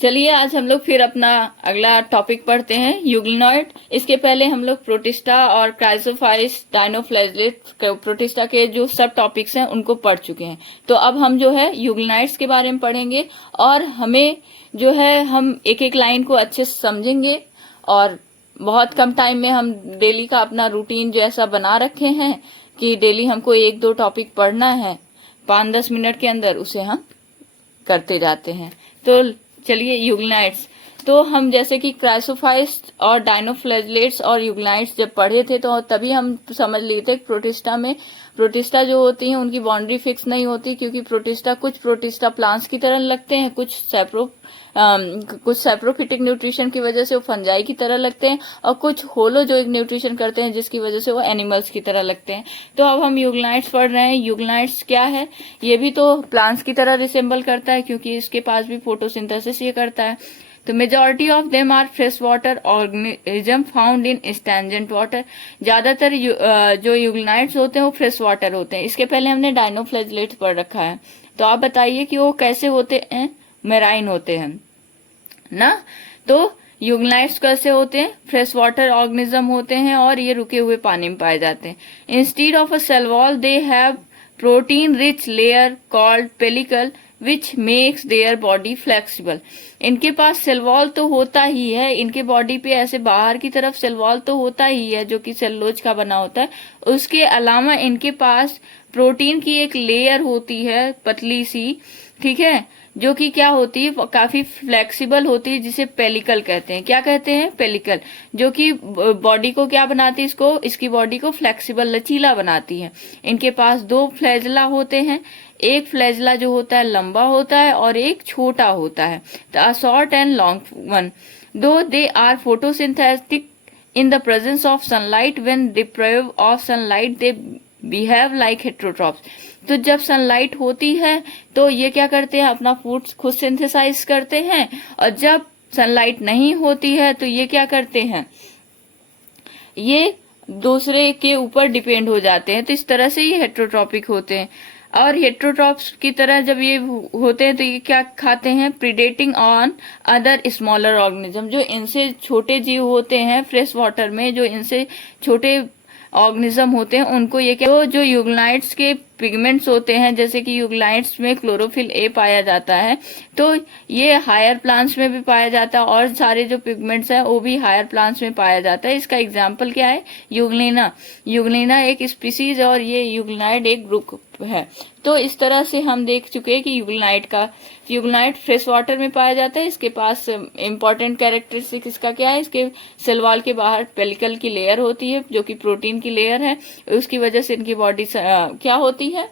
चलिए आज हम लोग फिर अपना अगला टॉपिक पढ़ते हैं, यूग्लिनॉइड। इसके पहले हम लोग प्रोटिस्टा और क्राइसोफाइस, डायनोफ्लैजेलेट, प्रोटिस्टा के जो सब टॉपिक्स हैं उनको पढ़ चुके हैं। तो अब हम जो है यूग्लिनाइड्स के बारे में पढ़ेंगे और हमें जो है हम एक एक लाइन को अच्छे से समझेंगे और बहुत कम टाइम में हम डेली का अपना रूटीन जो ऐसा बना रखे हैं कि डेली हमको एक दो टॉपिक पढ़ना है, 5-10 मिनट के अंदर उसे हम करते जाते हैं। तो चलिए यूग्लिनाइड्स, तो हम जैसे कि क्राइसोफाइस और डायनोफ्लैजेलेट्स और यूग्लिनाइड्स जब पढ़े थे तो तभी हम समझ लिए थे प्रोटिस्टा में, प्रोटिस्टा जो होती हैं उनकी बाउंड्री फिक्स नहीं होती, क्योंकि प्रोटिस्टा कुछ प्रोटिस्टा प्लांट्स की तरह लगते हैं, कुछ सैप्रोफिटिक न्यूट्रिशन की वजह से वो फंजाई की तरह लगते हैं और कुछ होलोजोइक न्यूट्रिशन करते हैं जिसकी वजह से वो एनिमल्स की तरह लगते हैं। तो अब हम यूग्लिनाइड्स पढ़ रहे हैं। यूग्लिनाइड्स क्या है? ये भी तो प्लांट्स की तरह रिसेंबल करता है क्योंकि इसके पास भी फोटोसिंथेसिस ये करता है। तो majority of them are fresh water organism found in stagnant water. ज्यादातर जो यूग्लिनाइड्स होते हैं वो फ्रेश वाटर होते हैं। इसके पहले हमने डायनोफ्लैजेलेट्स पढ़ रखा है, तो आप बताइए कि वो कैसे होते हैं? मेराइन होते हैं ना। तो यूग्लिनाइड्स कैसे होते हैं? फ्रेश वाटर ऑर्गेनिज्म होते हैं और ये रुके हुए पानी में पाए जाते हैं। Instead of a cell wall they have protein rich layer called pellicle which makes their body flexible. इनके पास सेल वॉल तो होता ही है, इनके बॉडी पे ऐसे बाहर की तरफ सेल वॉल तो होता ही है जो कि सेलुलोज का बना होता है। उसके अलावा इनके पास प्रोटीन की एक लेयर होती है पतली सी, ठीक है, जो कि क्या होती है, काफी फ्लेक्सिबल होती है, जिसे पेलिकल कहते हैं। क्या कहते हैं? पेलिकल, जो कि बॉडी को क्या बनाती है, इसकी बॉडी को फ्लेक्सिबल लचीला बनाती है। इनके पास 2 फ्लैजला होते हैं, एक फ्लैजला जो होता है लंबा होता है और एक छोटा होता है, the short and long one. Though they are photosynthetic in the presence of sunlight, when deprived of sunlight they behave like heterotrophs. तो जब सनलाइट होती है तो ये क्या करते हैं, अपना फूड खुद सिंथेसाइज करते हैं, और जब सनलाइट नहीं होती है तो ये क्या करते हैं, ये दूसरे के ऊपर डिपेंड हो जाते हैं। तो इस तरह से ये हेट्रोट्रॉपिक होते हैं। और हेट्रोट्रॉप्स की तरह जब ये होते हैं तो ये क्या खाते हैं, प्रीडेटिंग ऑन अदर स्मॉलर ऑर्गेनिज्म। जो इनसे छोटे जीव होते हैं फ्रेश वाटर में, जो इनसे छोटे ऑर्गेनिज्म होते हैं उनको ये क्या, तो जो यूग्लिनाइड्स के पिगमेंट्स होते हैं, जैसे कि यूग्लिनाइड्स में क्लोरोफिल ए पाया जाता है, तो ये हायर प्लांट्स में भी पाया जाता है और सारे जो पिगमेंट्स हैं वो भी हायर प्लांट्स में पाया जाता है। इसका एग्जांपल क्या है? यूग्लिना। यूग्लिना एक स्पीसीज और ये यूग्लिनाइड एक ग्रुप है। तो इस तरह से हम देख चुके हैं कि यूग्लिनाइड फ्रेश वाटर में पाया जाता है। इसके पास इंपॉर्टेंट कैरेक्टरिस्टिक इसका क्या है, इसके सेल वॉल के बाहर पेलिकल की लेयर होती है जो कि प्रोटीन की लेयर है। उसकी वजह से इनकी बॉडी क्या होती है,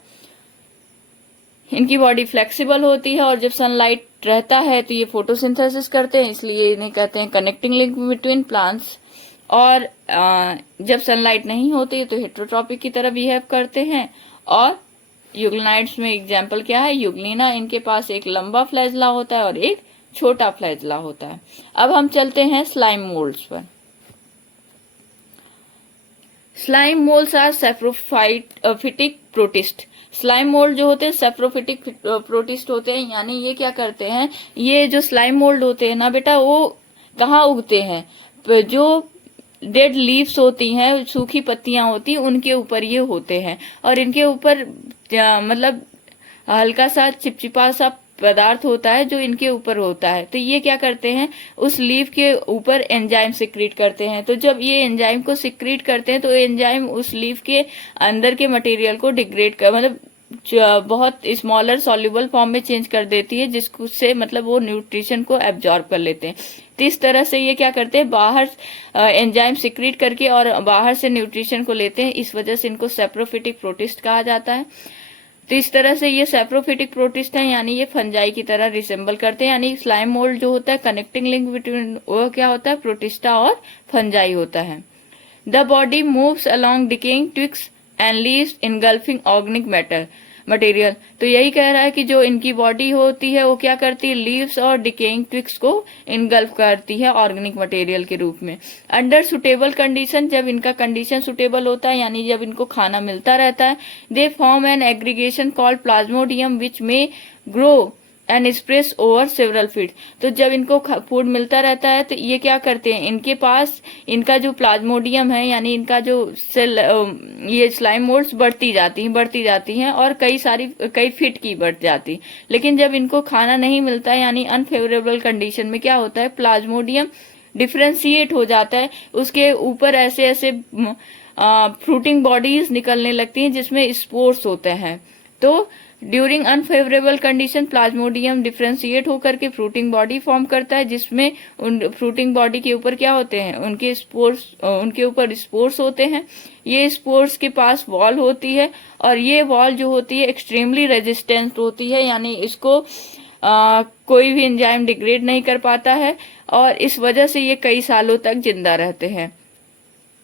इनकी बॉडी फ्लेक्सिबल होती है, और जब सनलाइट रहता है तो ये फोटोसिंथेसिस करते हैं, इसलिए इन्हें कहते हैं कनेक्टिंग लिंक बिटवीन प्लांट्स। और जब सनलाइट नहीं होती है तो हेट्रोट्रॉपिक की तरह बिहेव करते हैं। और यूग्लिनाइड्स में एग्जाम्पल क्या है, यूग्लिना, इनके पास एक लंबा फ्लैजला होता है और एक छोटा फ्लैजला होता है। अब हम चलते हैं स्लाइम मोल्ड्स पर। Slime moulds are saprophytic protist. Slime mould जो होते हैं सैप्रोफिटिक प्रोटिस्ट होते हैं, यानी ये क्या करते हैं, ये जो स्लाइम मोल्ड होते हैं ना बेटा, वो कहाँ उगते हैं, जो डेड लीव्स होती हैं, सूखी पत्तियां होती हैं, उनके ऊपर ये होते हैं। और इनके ऊपर मतलब हल्का सा चिपचिपा सा पदार्थ होता है जो इनके ऊपर होता है। तो ये क्या करते हैं, उस लीफ के ऊपर एंजाइम सिक्रीट करते हैं। तो जब ये एंजाइम को सिक्रीट करते हैं तो एंजाइम उस लीफ के अंदर के मटेरियल को डिग्रेड कर, मतलब बहुत स्मॉलर सॉल्युबल फॉर्म में चेंज कर देती है, जिससे मतलब वो न्यूट्रिशन को एब्जॉर्ब कर लेते हैं। तो इस तरह से ये क्या करते हैं, बाहर एंजाइम सिक्रीट करके और बाहर से न्यूट्रिशन को लेते हैं। इस वजह से इनको सैप्रोफिटिक प्रोटिस्ट कहा जाता है। तो इस तरह से ये सैप्रोफिटिक प्रोटिस्ट है, यानी ये फंजाई की तरह रिसेंबल करते हैं। यानी स्लाइम मोल्ड जो होता है कनेक्टिंग लिंक बिटवीन वो क्या होता है, प्रोटिस्टा और फंजाई होता है। The body moves along decaying twigs and leaves engulfing organic material. तो यही कह रहा है कि जो इनकी बॉडी होती है वो क्या करती है, लीव्स और डिकेइंग ट्विग्स को इनगल्फ करती है ऑर्गेनिक मटेरियल के रूप में। अंडर सुटेबल कंडीशन, जब इनका कंडीशन सुटेबल होता है, यानी जब इनको खाना मिलता रहता है, they form an aggregation called plasmodium which may grow and spread over several feet. तो जब इनको फूड मिलता रहता है तो ये क्या करते हैं, इनके पास इनका जो प्लाज्मोडियम है यानी इनका जो सेल ये स्लाइम मोल्ड्स बढ़ती जाती हैं और कई फीट की बढ़ जाती। लेकिन जब इनको खाना नहीं मिलता है यानी अनफेवरेबल कंडीशन में क्या होता है, प्लाज्मोडियम डिफ्रेंशिएट हो जाता है, उसके ऊपर ऐसे ऐसे फ्रूटिंग बॉडीज निकलने लगती हैं जिसमें स्पोर्स होते हैं। तो during unfavourable condition Plasmodium differentiate होकर के फ्रूटिंग बॉडी फॉर्म करता है, जिसमें उन फ्रूटिंग बॉडी के ऊपर क्या होते हैं, उनके ऊपर स्पोर्स होते हैं। ये स्पोर्स के पास वॉल होती है और ये वॉल जो होती है एक्सट्रीमली रेजिस्टेंट होती है, यानी इसको कोई भी एंजाइम डिग्रेड नहीं कर पाता है और इस वजह से ये कई सालों तक जिंदा रहते हैं।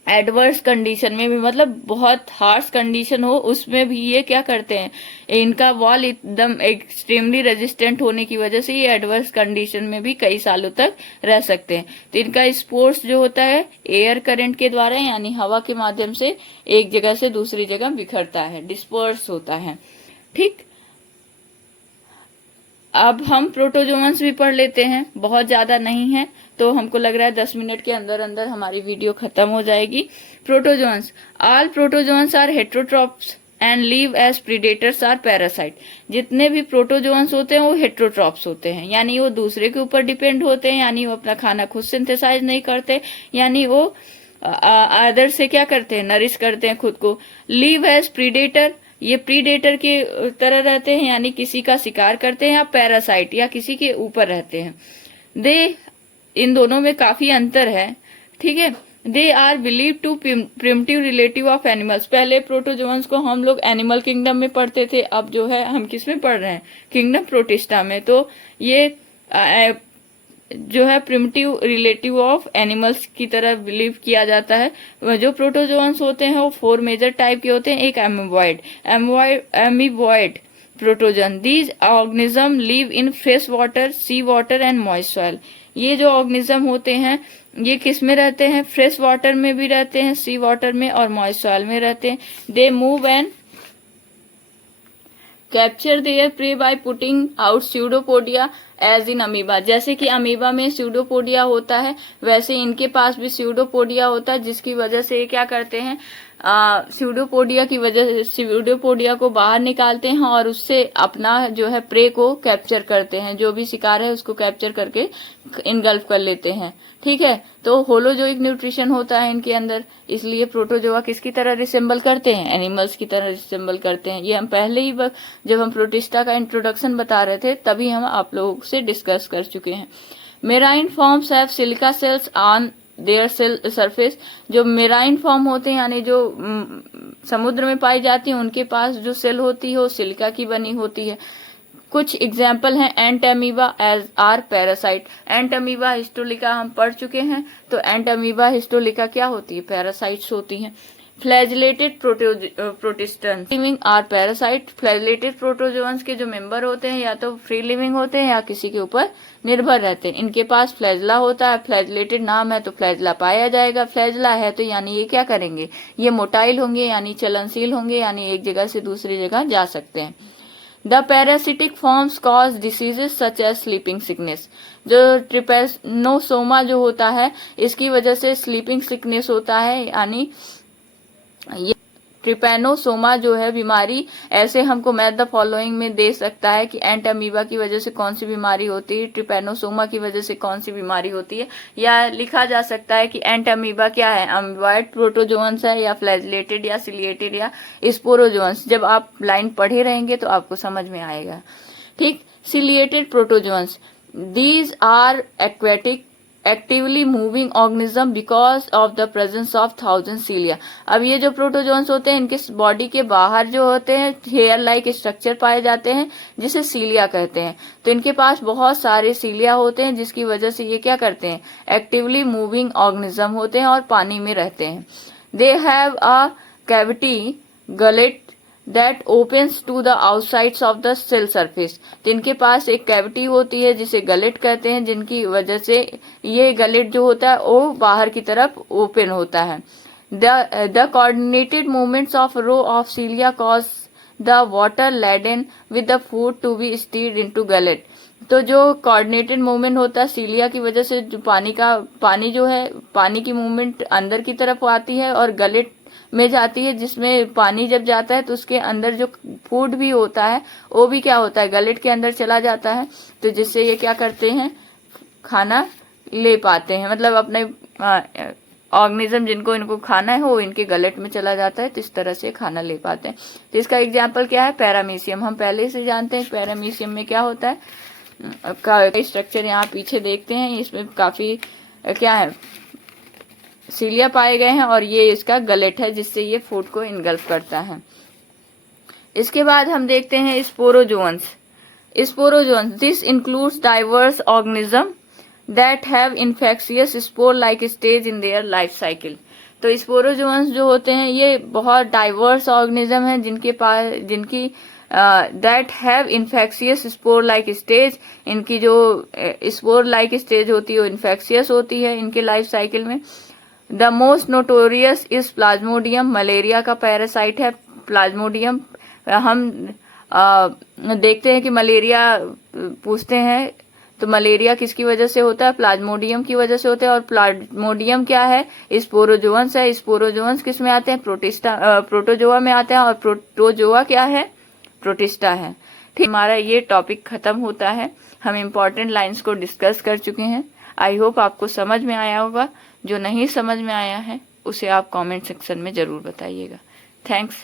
एडवर्स कंडीशन में भी, मतलब बहुत हार्श कंडीशन हो उसमें भी ये क्या करते हैं, इनका वॉल एकदम एक्सट्रीमली रेजिस्टेंट होने की वजह से ये एडवर्स कंडीशन में भी कई सालों तक रह सकते हैं। तो इनका स्पोर्स जो होता है एयर करंट के द्वारा यानी हवा के माध्यम से एक जगह से दूसरी जगह बिखरता है, डिस्पर्स होता है। ठीक, अब हम प्रोटोजोअन्स भी पढ़ लेते हैं, बहुत ज्यादा नहीं है, तो हमको लग रहा है 10 मिनट के अंदर अंदर हमारी वीडियो खत्म हो जाएगी। Protozoans, all protozoans are heterotrophs and live as predators are parasite. जितने भी प्रोटोजोअन्स होते हैं वो हेट्रोट्रॉप्स होते हैं, यानी वो दूसरे के ऊपर डिपेंड होते हैं, यानी वो अपना खाना खुद सिंथेसाइज नहीं करते, यानी वो अदर से क्या करते हैं, नरिश करते हैं खुद को। लिव एज प्रीडेटर, ये प्रीडेटर के तरह रहते हैं, यानी किसी का शिकार करते हैं, या पैरासाइट या किसी के ऊपर रहते हैं। दे, इन दोनों में काफी अंतर है, ठीक है। They are believe to primitive relative of animals. पहले प्रोटोजोअन्स को हम लोग एनिमल किंगडम में पढ़ते थे, अब जो है हम किस में पढ़ रहे हैं, किंगडम प्रोटिस्टा में। तो ये जो है प्रिमिटिव रिलेटिव ऑफ एनिमल्स की तरह बिलीव किया जाता है। जो प्रोटोजोअन्स होते हैं वो 4 मेजर टाइप के होते हैं। एक amoeboid protozoan, these organism live in fresh water, sea water and moist soil. ये जो ऑर्गेनिज्म होते हैं ये किस में रहते हैं, फ्रेश वाटर में भी रहते हैं, सी वाटर में और मॉइस्ट सॉइल में रहते हैं। They move and capture their prey by putting out pseudopodia as in amoeba. जैसे कि अमीबा में स्यूडोपोडिया होता है वैसे इनके पास भी स्यूडोपोडिया होता है, जिसकी वजह से ये क्या करते हैं, स्यूडोपोडिया की वजह से स्यूडोपोडिया को बाहर निकालते हैं और उससे अपना जो है प्रे को कैप्चर करते हैं, जो भी शिकार है उसको कैप्चर करके इनगल्फ कर लेते हैं। ठीक है, तो होलोजोइक न्यूट्रिशन होता है इनके अंदर, इसलिए प्रोटोजोआ किसकी तरह रिसेंबल करते हैं, एनिमल्स की तरह रिसेंबल करते हैं। ये हम पहले ही जब हम प्रोटिस्टा का इंट्रोडक्शन बता रहे थे तभी हम आप लोगों से डिस्कस कर चुके हैं। Marine forms have silica shells on their cell surface. जो मेराइन फॉर्म होते हैं यानी जो समुद्र में पाई जाती है उनके पास जो सेल होती है वो सिलिका की बनी होती है। कुछ एग्जाम्पल हैं, entamoeba as are parasite. Entamoeba histolytica हम पढ़ चुके हैं, तो एंट अमीबा हिस्टोलिका क्या होती है, पैरासाइट्स होती हैं। Flagellated protistans living are parasite. Flagellated protozoans के जो मेंबर होते हैं या तो फ्री लिविंग होते हैं या किसी के ऊपर निर्भर रहते हैं। इनके पास फ्लैजला होता है, फ्लैजिलेटेड नाम है तो फ्लैजला पाया जाएगा। फ्लैजला है तो यानी ये क्या करेंगे, ये मोटाइल होंगे यानी चलनशील होंगे, यानी एक जगह से दूसरी जगह जा सकते हैं। The parasitic forms cause diseases such as sleeping sickness. जो ट्रिपैनोसोमा जो होता है इसकी वजह से स्लीपिंग सिकनेस होता है, यानी ये ट्रिपैनोसोमा जो है बीमारी ऐसे हमको मैथ द फॉलोइंग में दे सकता है कि एंट अमीबा की वजह से कौन सी बीमारी होती है, ट्रिपैनोसोमा की वजह से कौन सी बीमारी होती है, या लिखा जा सकता है कि एंट अमीबा क्या है, अमीबॉइड प्रोटोजोअन्स है या फ्लैजिलेटेड या सिलिएटेड या स्पोरोजोअन्स। जब आप लाइन पढ़े रहेंगे तो आपको समझ में आएगा। ठीक, ciliated protozoans, these are aquatic actively moving organism because of the presence of 1000 cilia. अब ये जो प्रोटोजोअन्स होते हैं इनके बॉडी के बाहर जो होते हैं हेयर लाइक स्ट्रक्चर पाए जाते हैं जिसे सीलिया कहते हैं। तो इनके पास बहुत सारे सीलिया होते हैं जिसकी वजह से ये क्या करते हैं, एक्टिवली मूविंग ऑर्गेनिज्म होते हैं और पानी में रहते हैं। They have a cavity gullet that opens to the outsides of the cell surface. जिनके पास एक कैविटी होती है जिसे गलेट कहते हैं, जिनकी वजह से ये गलेट जो होता है वो बाहर की तरफ ओपन होता है। The coordinated movements of row of cilia cause the water laden with the food to be steered into gullet. तो जो कोऑर्डिनेटेड मूवमेंट होता है सीलिया की वजह से, जो पानी जो है, पानी की मूवमेंट अंदर की तरफ आती है और गलेट में जाती है, जिसमें पानी जब जाता है तो उसके अंदर जो फूड भी होता है वो भी क्या होता है, गलेट के अंदर चला जाता है। तो जिससे ये क्या करते हैं, खाना ले पाते हैं, मतलब अपने ऑर्गेनिज्म जिनको इनको खाना है वो इनके गलेट में चला जाता है, तो इस तरह से खाना ले पाते हैं। तो इसका एग्जाम्पल क्या है, पैरामीशियम। हम पहले से जानते हैं पैरामीशियम में क्या होता है, स्ट्रक्चर यहाँ पीछे देखते हैं, इसमें काफी क्या है, सीलिया पाए गए हैं और ये इसका गलेट है जिससे ये फूड को इनगल्फ करता है। इसके बाद हम देखते हैं sporozoans. This includes diverse organism that have infectious spore like stage in their life cycle. तो स्पोरोजोन्स जो होते हैं ये बहुत डाइवर्स ऑर्गेनिज्म हैं जिनकी that have infectious spore like stage, इनकी जो स्पोर लाइक स्टेज होती है वो इन्फेक्शियस होती है इनके लाइफ साइकिल में। The most notorious is Plasmodium, malaria का पैरासाइट है प्लाज्मोडियम। हम देखते हैं कि मलेरिया पूछते हैं, तो मलेरिया किसकी वजह से होता है, प्लाज्मोडियम की वजह से होता है। और प्लाज्मोडियम क्या है, स्पोरोजोअन्स है। स्पोरोजोअन्स किस में आते हैं, प्रोटोजोआ में आते हैं, और प्रोटोजोआ क्या है, प्रोटिस्टा है। ठीक, हमारा ये टॉपिक खत्म होता है। हम इम्पोर्टेंट लाइंस को डिस्कस कर चुके हैं। आई होप आपको समझ में आया होगा। जो नहीं समझ में आया है उसे आप कमेंट सेक्शन में जरूर बताइएगा। थैंक्स।